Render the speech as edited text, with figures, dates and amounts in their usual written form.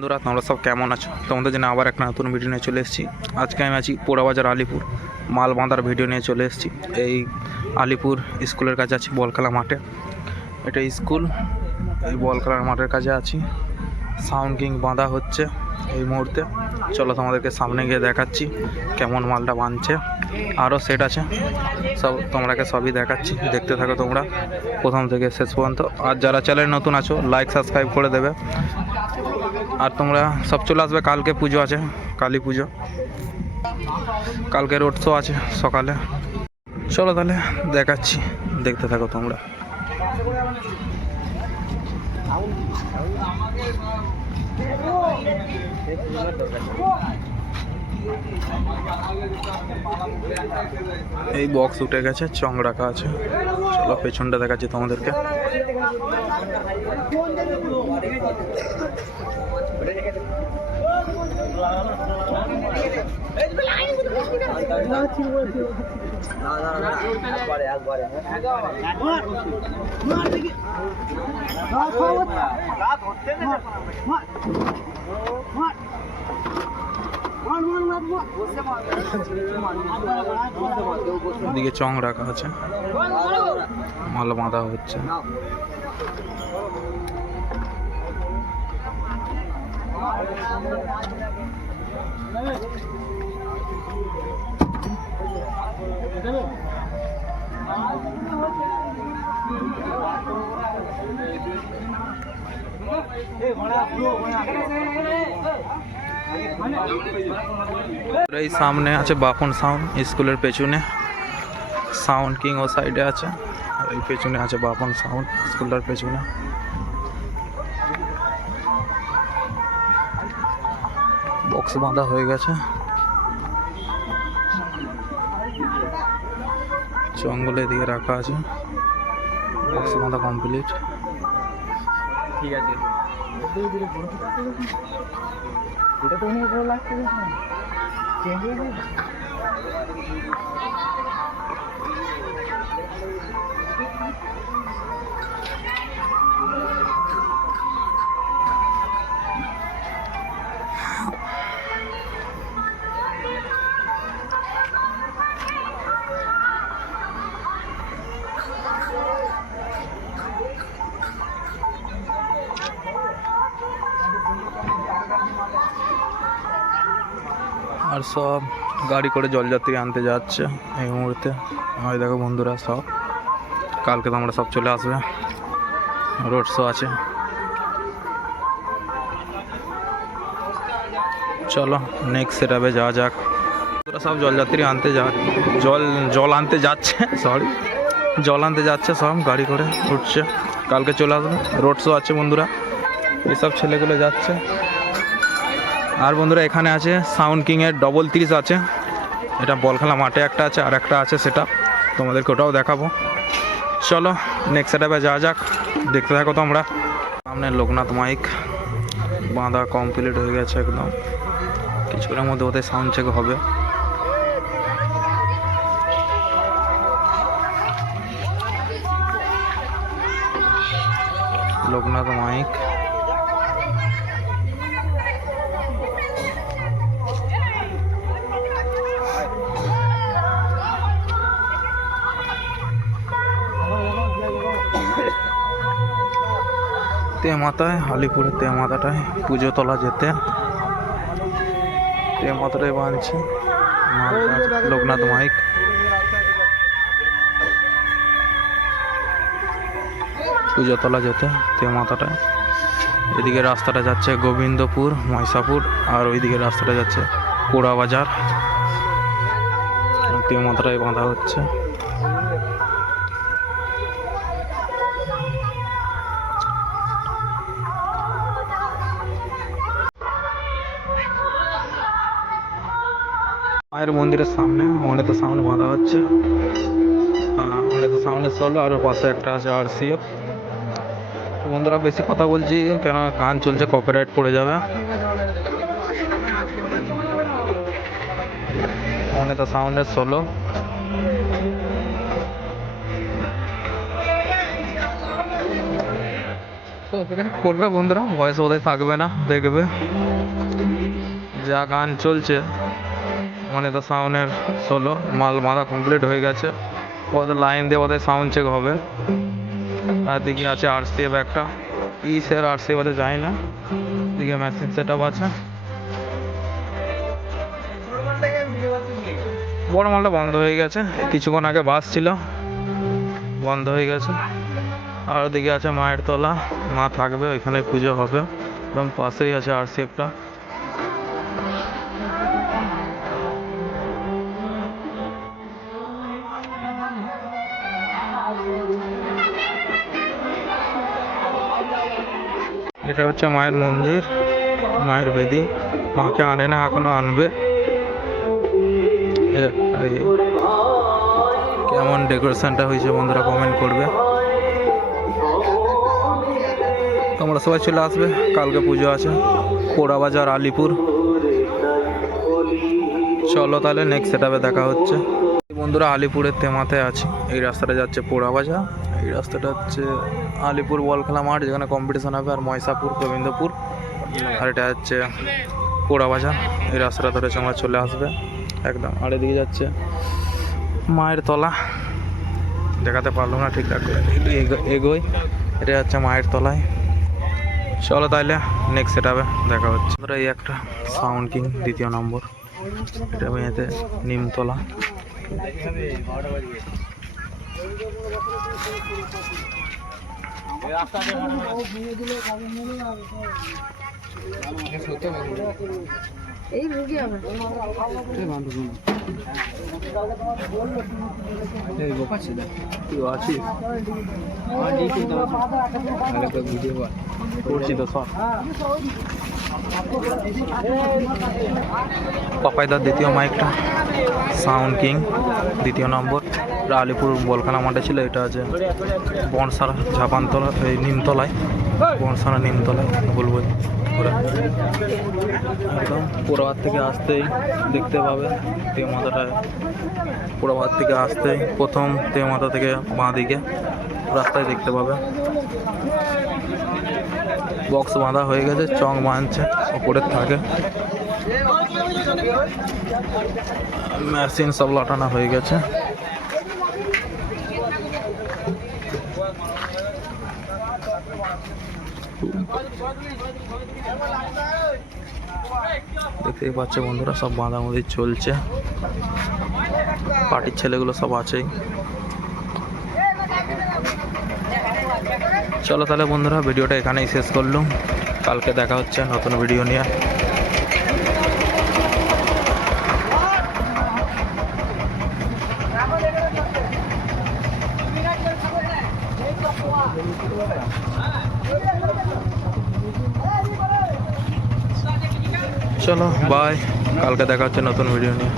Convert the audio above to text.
বন্ধুরা তোমরা সব কেমন আছো? তোমাদের জন্য আবার একটা নতুন ভিডিও নিয়ে চলে এসেছি। আজকে আমি আছি পোড়াবাজার আলিপুর মাল বাঁধার ভিডিও নিয়ে চলে এসেছি। এই আলিপুর স্কুলের কাছে আছি বল খেলা মাঠে। এটা স্কুল, এই বল খেলার মাঠের কাছে আছি। সাউন্ড কিং বাঁধা হচ্ছে এই মুহূর্তে। চলো তোমাদেরকে সামনে গিয়ে দেখাচ্ছি কেমন মালটা বাঁধছে। আরও সেট আছে, সব তোমরাকে সবই দেখাচ্ছি, দেখতে থাকো তোমরা প্রথম থেকে শেষ পর্যন্ত। আর যারা চ্যানেল নতুন আছো লাইক সাবস্ক্রাইব করে দেবে। আর তোমরা সব চলে আসবে, কালকে পুজো আছে, কালী পুজো, কালকে রোড শো আছে সকালে। চলো তাহলে দেখাচ্ছি, দেখতে থাকো তোমরা। এই বক্স উঠে গেছে, চং রাখা আছে। চলো পেছনটা দেখাচ্ছি তোমাদেরকে। এদিকে চং রাখা আছে, মাল বাঁধা হচ্ছে। এই সামনে আছে বাপন সাউন্ড, স্কুলের পেছনে সাউন্ড কিং ও সাইডে আছে, আর এই পেছনে আছে বাপন সাউন্ড স্কুলটার পেছনে। বক্স বাঁধা হয়ে গেছে, জঙ্গলে দিকে রাখা আছে, বক্স বাঁধা কমপ্লিট। ঠিক আছে, এটা তো অনেক ভালো লাগছে। চেঞ্জ হয়ে যাবে। আর সব গাড়ি করে জলযাত্রী আনতে যাচ্ছে এই মুহূর্তে। ওই দেখো বন্ধুরা, সব কালকে তোমরা সব চলে আসবে, রোড শো আছে। চলো নেক্সট সেটআপে যাওয়া যাক। তোরা সব জলযাত্রী আনতে জল আনতে যাচ্ছে, জল আনতে যাচ্ছে, সব গাড়ি করে উঠছে, কালকে চলে আসবে, রোড শো আছে বন্ধুরা। এসব ছেলেগুলো যাচ্ছে। আর বন্ধুরা এখানে আছে সাউন্ড কিংয়ের 33 আছে, এটা বল খেলা মাঠে একটা আছে, আর একটা আছে, সেটা তোমাদেরকে ওটাও দেখাবো। চলো নেক্সট সেটআপে যাওয়া যাক, দেখতে থাকো তোমরা। সামনে লোকনাথ মাইক বাঁধা কমপ্লিট হয়ে গেছে একদম, কিছুক্ষণের মধ্যে ওদের সাউন্ড চেক হবে। লোকনাথ মাইক তেমাতায়, আলিপুরের তেমাতাটায় পুজো তোলা যেতে, তেমাতাটাই বাঁধছে লোকনাথ মাইক। পুজো তোলা যেতে তেমাতাটায়। এদিকে রাস্তাটা যাচ্ছে গোবিন্দপুর, মহিষাপুর, আর ওইদিকে রাস্তাটা যাচ্ছে পোড়াবাজার। তেমাতাটাই বাঁধা হচ্ছে। মায়ের মন্দিরের সামনে অনেক সাউন্ড বাঁধা হচ্ছে, অনেক সাউন্ড চলো। আর পাশে একটা আছে RCF। বন্ধুরা বেশি কথা বলছি কেন, গান চলছে, কপিরাইট পড়ে যাবে। অনেক সাউন্ডের সোলো। করবে বন্ধুরা, ভয়েস ওদের থাকবে না, দেখবে যা গান চলছে মানে তো সাউন্ডের সোলো মাল বাঁধা কমপ্লিট হয়ে গেছে। ওদের লাইন দিয়ে ওদের সাউন্ড চেক হবে। আর দিকে আছে আরসিএফ একটা ইসের আরসিএফ ওদের যায় না, দিকে মেশিন সেট আপ আছে। বড় মালটা বন্ধ হয়ে গেছে, কিছুক্ষণ আগে বাস ছিল, বন্ধ হয়ে গেছে। আর ওদিকে আছে মায়ের তলা, মা থাকবে ওইখানে, পুজো হবে। একদম পাশেই আছে আরসিএফটা। এটা হচ্ছে মায়ের মন্দির, মায়ের বেদি। মাকে আনে না, এখনো আনবে। কেমন ডেকোরেশনটা হয়েছে বন্ধুরা কমেন্ট করবে। তোমরা সবাই চলে আসবে, কালকে পুজো আছে। পোড়াবাজার আলিপুর। চলো তাহলে নেক্সট সেটআপে দেখা হচ্ছে। বন্ধুরা আলিপুরের তেমাতে আছি। এই রাস্তাটা যাচ্ছে পোড়াবাজার, এই রাস্তাটা হচ্ছে আলিপুর বল খেলা মাঠ যেখানে কম্পিটিশন হবে, আর ময়সাপুর গোবিন্দপুর, আর এটা হচ্ছে পোড়াবাজার। এই রাস্তাটা ধরে তোমরা চলে আসবে একদম। আর এদিকে যাচ্ছে মায়ের তলা, দেখাতে পারলাম না ঠিকঠাক করে, এগোই। এটা হচ্ছে মায়ের তলায়। চলো তাহলে নেক্সট সেটআপে দেখা হচ্ছে। এই একটা সাউন্ড কিং দ্বিতীয় নম্বর, এটা মেয়েতে নিমতলা। এই রুগী হবে এই গোপাচ্ছে দা তুই আছিস আর দেখি তো আরে তো ভিডিও করছি তো সব। পাপাইদার দ্বিতীয় মাইকটা সাউন্ড কিং দ্বিতীয় নম্বর। আলিপুর বলখানা মাঠে ছিল, এটা আছে বনসারা ঝাপানতলা, এই নিমতলায়, বনসারা নিমতলায় বলবো ওরা। একদম পোড়াবাদ থেকে আসতেই দেখতে পাবে তেমাথাটায়। পোড়াবাদ থেকে আসতেই প্রথম তেমাথা থেকে বাঁ দিকে রাস্তায় দেখতে পাবে বক্স বাঁধা হয়ে গেছে, চং বাঁধছে, ওপরে থাকে মেশিন সব লাটানো হয়ে গেছে। দেখতেই পাচ্ছ বন্ধুরা, সব বাঁধাবাঁধি চলছে, পার্টির ছেলেগুলো সব আছেই। চলো তাহলে বন্ধুরা ভিডিওটা এখানেই শেষ করলাম, কালকে দেখা হচ্ছে নতুন ভিডিও নিয়ে। চলো বাই, কালকে দেখা হচ্ছে নতুন ভিডিও নিয়ে।